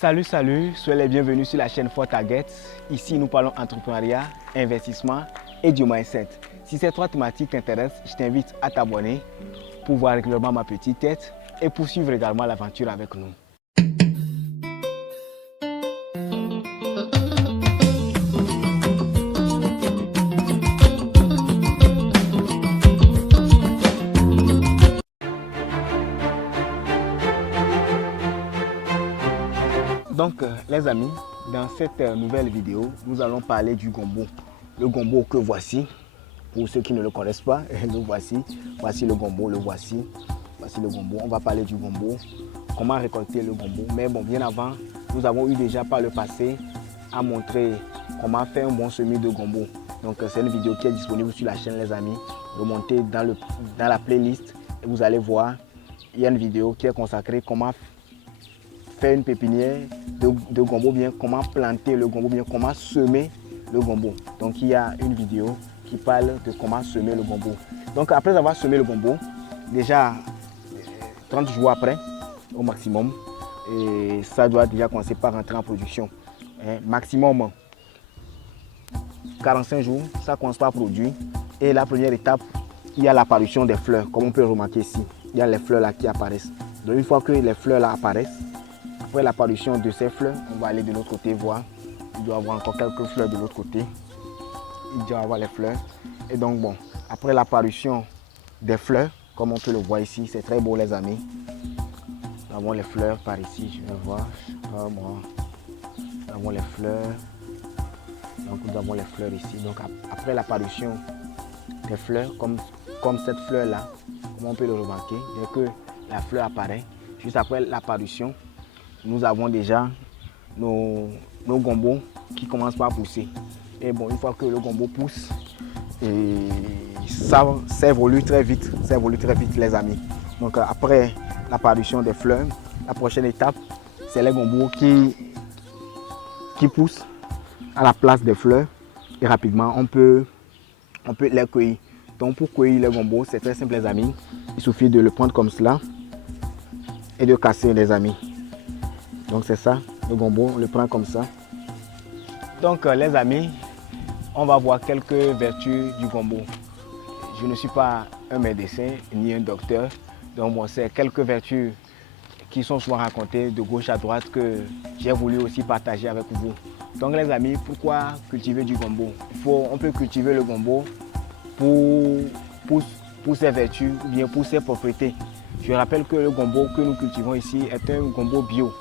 Salut, soyez les bienvenus sur la chaîne For Target. Ici, nous parlons entrepreneuriat, investissement et du mindset. Si ces trois thématiques t'intéressent, je t'invite à t'abonner pour voir régulièrement ma petite tête et poursuivre également l'aventure avec nous. Donc les amis, dans cette nouvelle vidéo, nous allons parler du gombo. Le gombo que voici, pour ceux qui ne le connaissent pas, le voici. Voici le gombo, voici le gombo. On va parler du gombo, comment récolter le gombo. Mais bon, bien avant, nous avons eu déjà par le passé à montrer comment faire un bon semis de gombo. Donc c'est une vidéo qui est disponible sur la chaîne les amis. Remontez dans la playlist et vous allez voir, il y a une vidéo qui est consacrée comment faire une pépinière de gombo, bien comment planter le gombo, bien comment semer le gombo. Donc il y a une vidéo qui parle de comment semer le gombo. Donc après avoir semé le gombo, déjà 30 jours après au maximum, et ça doit déjà commencer par rentrer en production. Maximum 45 jours, ça commence par produire. Et la première étape, il y a l'apparition des fleurs, comme on peut remarquer ici. Il y a les fleurs là qui apparaissent. Donc une fois que les fleurs là apparaissent, après l'apparition de ces fleurs, on va aller de l'autre côté voir. Il doit y avoir encore quelques fleurs de l'autre côté. Il doit y avoir les fleurs. Et donc bon, après l'apparition des fleurs, comme on peut le voir ici, c'est très beau les amis. Nous avons les fleurs par ici, je vais voir. Nous avons les fleurs. Donc nous avons les fleurs ici. Donc après l'apparition des fleurs, comme cette fleur là, comme on peut le remarquer, dès que la fleur apparaît, juste après l'apparition, nous avons déjà nos gombos qui commencent par pousser. Et bon, une fois que le gombo pousse, et ça évolue très vite les amis. Donc après l'apparition des fleurs, la prochaine étape, c'est les gombos qui poussent à la place des fleurs et rapidement on peut les cueillir. Donc pour cueillir les gombos, c'est très simple les amis. Il suffit de le prendre comme cela et de casser les amis. Donc c'est ça, le gombo, on le prend comme ça. Donc les amis, on va voir quelques vertus du gombo. Je ne suis pas un médecin ni un docteur, donc bon, c'est quelques vertus qui sont souvent racontées de gauche à droite que j'ai voulu aussi partager avec vous. Donc les amis, pourquoi cultiver du gombo? On peut cultiver le gombo pour ses vertus ou bien pour ses propriétés. Je rappelle que le gombo que nous cultivons ici est un gombo bio.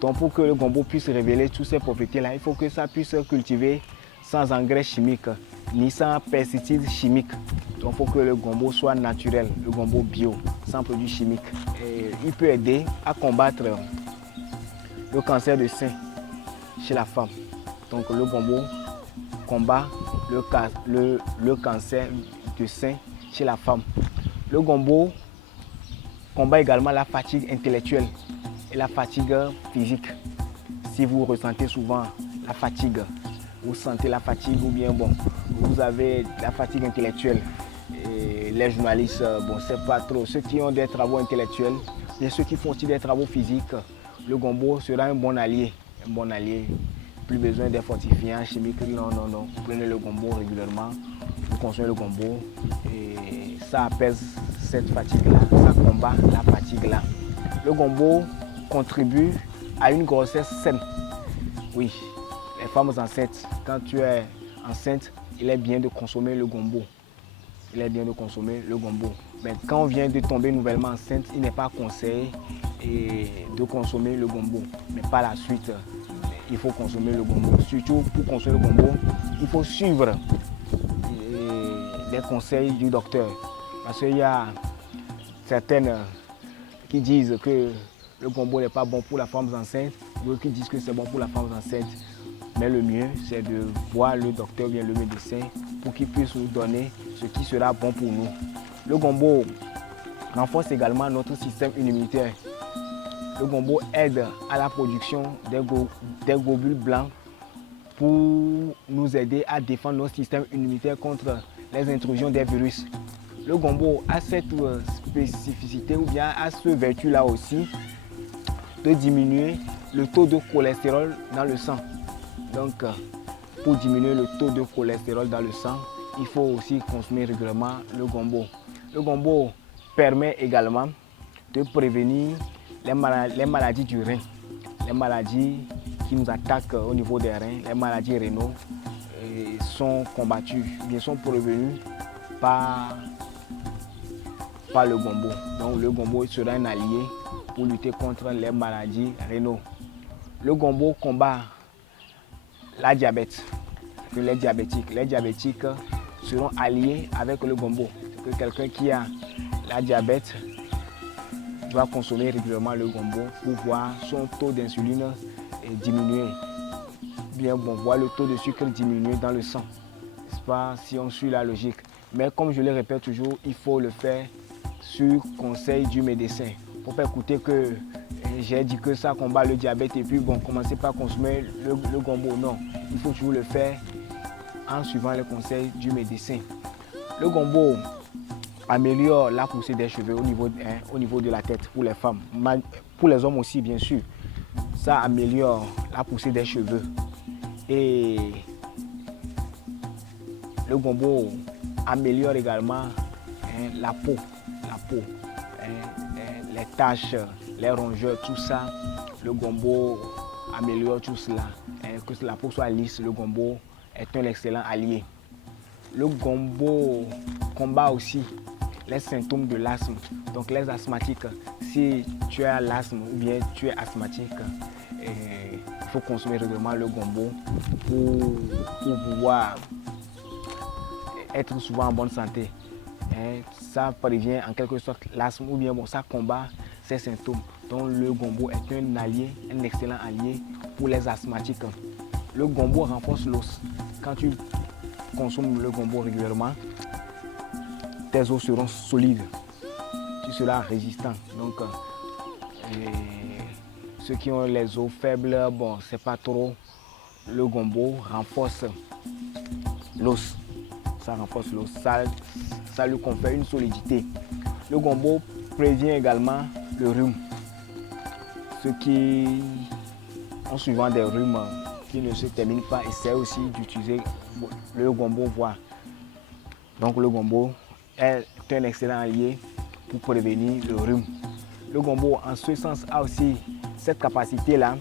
Donc pour que le gombo puisse révéler toutes ces propriétés-là, il faut que ça puisse cultiver sans engrais chimiques, ni sans pesticides chimiques. Donc il faut que le gombo soit naturel, le gombo bio, sans produits chimiques. Et il peut aider à combattre le cancer du sein chez la femme. Donc le gombo combat le cancer du sein chez la femme. Le gombo combat également la fatigue intellectuelle et la fatigue physique. Si vous ressentez souvent la fatigue, vous sentez la fatigue ou bien bon, vous avez la fatigue intellectuelle. Et les journalistes, bon, c'est pas trop. Ceux qui ont des travaux intellectuels et ceux qui font aussi des travaux physiques, le gombo sera un bon allié. Un bon allié. Plus besoin des fortifiants chimiques. Non. Vous prenez le gombo régulièrement, vous consommez le gombo et ça apaise cette fatigue-là, ça combat la fatigue-là. Le gombo contribue à une grossesse saine. Oui, les femmes enceintes, quand tu es enceinte, il est bien de consommer le gombo. Mais quand on vient de tomber nouvellement enceinte, il n'est pas conseillé de consommer le gombo. Mais par la suite, il faut consommer le gombo. Surtout pour consommer le gombo, il faut suivre les conseils du docteur. Parce qu'il y a certaines qui disent que le gombo n'est pas bon pour la femme enceinte, d'autres qui disent que c'est bon pour la femme enceinte. Mais le mieux, c'est de voir le docteur ou bien le médecin pour qu'il puisse nous donner ce qui sera bon pour nous. Le gombo renforce également notre système immunitaire. Le gombo aide à la production des globules blancs pour nous aider à défendre notre système immunitaire contre les intrusions des virus. Le gombo a cette spécificité ou bien a ce vertu là aussi de diminuer le taux de cholestérol dans le sang. Donc, pour diminuer le taux de cholestérol dans le sang, il faut aussi consommer régulièrement le gombo. Le gombo permet également de prévenir les maladies du rein, les maladies qui nous attaquent au niveau des reins, les maladies rénaux sont combattues, bien sont prévenues par le gombo. Donc le gombo sera un allié pour lutter contre les maladies rénaux. Le gombo combat la diabète, les diabétiques seront alliés avec le gombo. Que quelqu'un qui a la diabète doit consommer régulièrement le gombo pour voir son taux d'insuline diminuer. Bien bon, voir le taux de sucre diminuer dans le sang. C'est pas si on suit la logique. Mais comme je le répète toujours, il faut le faire sur conseil du médecin. Il ne faut pas écouter que j'ai dit que ça combat le diabète et puis bon, commencez pas à consommer le gombo. Non, il faut toujours le faire en suivant les conseils du médecin. Le gombo améliore la poussée des cheveux au niveau de la tête pour les femmes. Pour les hommes aussi, bien sûr. Ça améliore la poussée des cheveux. Et le gombo améliore également la peau. Les taches, les rongeurs, tout ça. Le gombo améliore tout cela. Que la peau soit lisse, le gombo est un excellent allié. Le gombo combat aussi les symptômes de l'asthme. Donc les asthmatiques, si tu as l'asthme ou bien tu es asthmatique, il faut consommer régulièrement le gombo pour pouvoir être souvent en bonne santé. Ça prévient en quelque sorte l'asthme ou bien bon, ça combat ces symptômes. Donc le gombo est un allié, un excellent allié pour les asthmatiques. Le gombo renforce l'os. Quand tu consommes le gombo régulièrement, tes os seront solides, tu seras résistant. Donc, ceux qui ont les os faibles, bon, c'est pas trop. Le gombo renforce l'os. Ça renforce l'os, ça lui confère une solidité. Le gombo prévient également le rhume. Ceux qui ont souvent des rhumes qui ne se terminent pas, essaient aussi d'utiliser le gombo voire. Donc le gombo est un excellent allié pour prévenir le rhume. Le gombo en ce sens a aussi cette capacité-là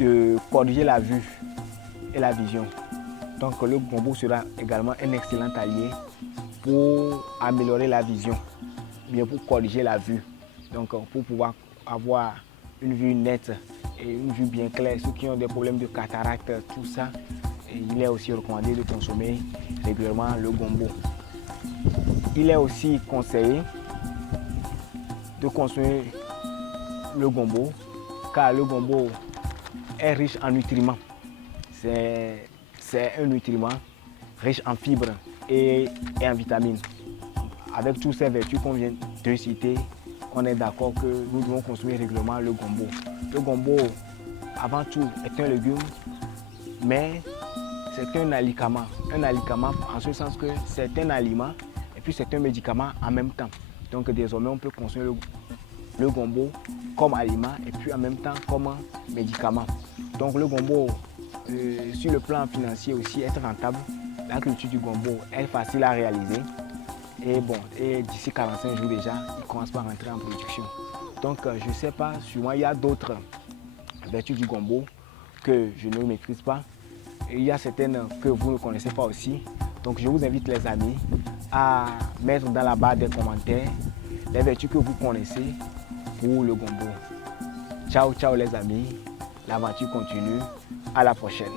de corriger la vue et la vision. Donc le gombo sera également un excellent allié pour améliorer la vision, bien pour corriger la vue. Donc pour pouvoir avoir une vue nette et une vue bien claire, ceux qui ont des problèmes de cataracte, tout ça, il est aussi recommandé de consommer régulièrement le gombo. Il est aussi conseillé de consommer le gombo car le gombo est riche en nutriments. C'est un nutriment riche en fibres et en vitamines. Avec toutes ces vertus qu'on vient de citer, on est d'accord que nous devons consommer régulièrement le gombo. Le gombo, avant tout, est un légume, mais c'est un alicament. Un alicament en ce sens que c'est un aliment et puis c'est un médicament en même temps. Donc désormais, on peut consommer le gombo comme aliment et puis en même temps comme médicament. Donc le gombo, sur le plan financier aussi, est rentable. La culture du gombo est facile à réaliser. Et bon, et d'ici 45 jours déjà, il commence par rentrer en production. Donc je ne sais pas, sûrement il y a d'autres vertus du gombo que je ne maîtrise pas. Et il y a certaines que vous ne connaissez pas aussi. Donc je vous invite les amis à mettre dans la barre des commentaires les vertus que vous connaissez pour le gombo. Ciao, ciao les amis. L'aventure continue. À la prochaine.